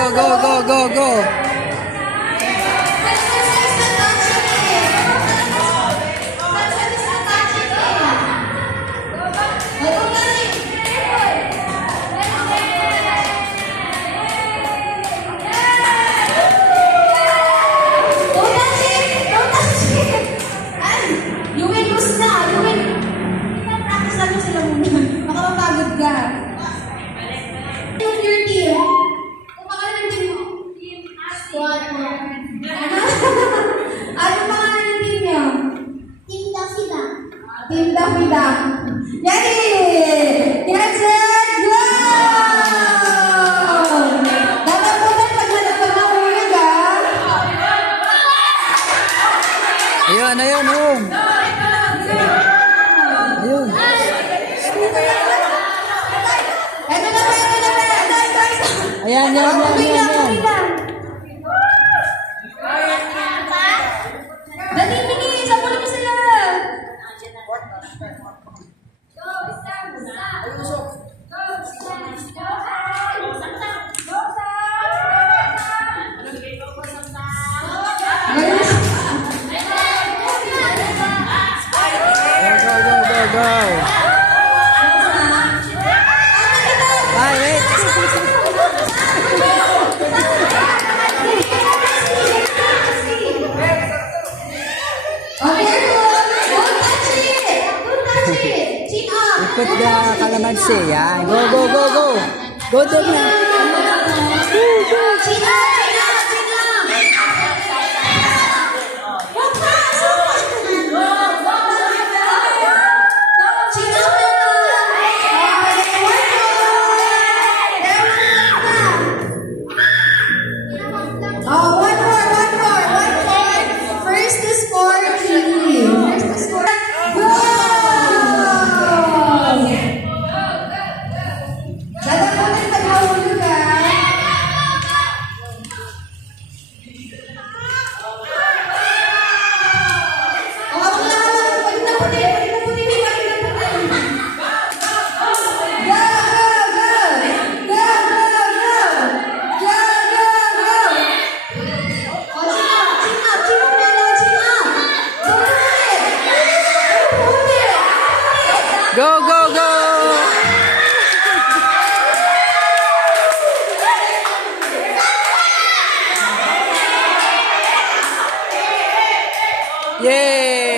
go, go, go, go, go. Your team. Ayun, ayun, ayun. Ayun. Ito na? Ito, ito, ito. Ayan, yan, yan, yan, yan. Dali, dali, sabon niyo sila. Go, it. Chin up. Put the calamansi. Yan. Go, go, go, go. Go na. Chin up, Go, go, go. Yay!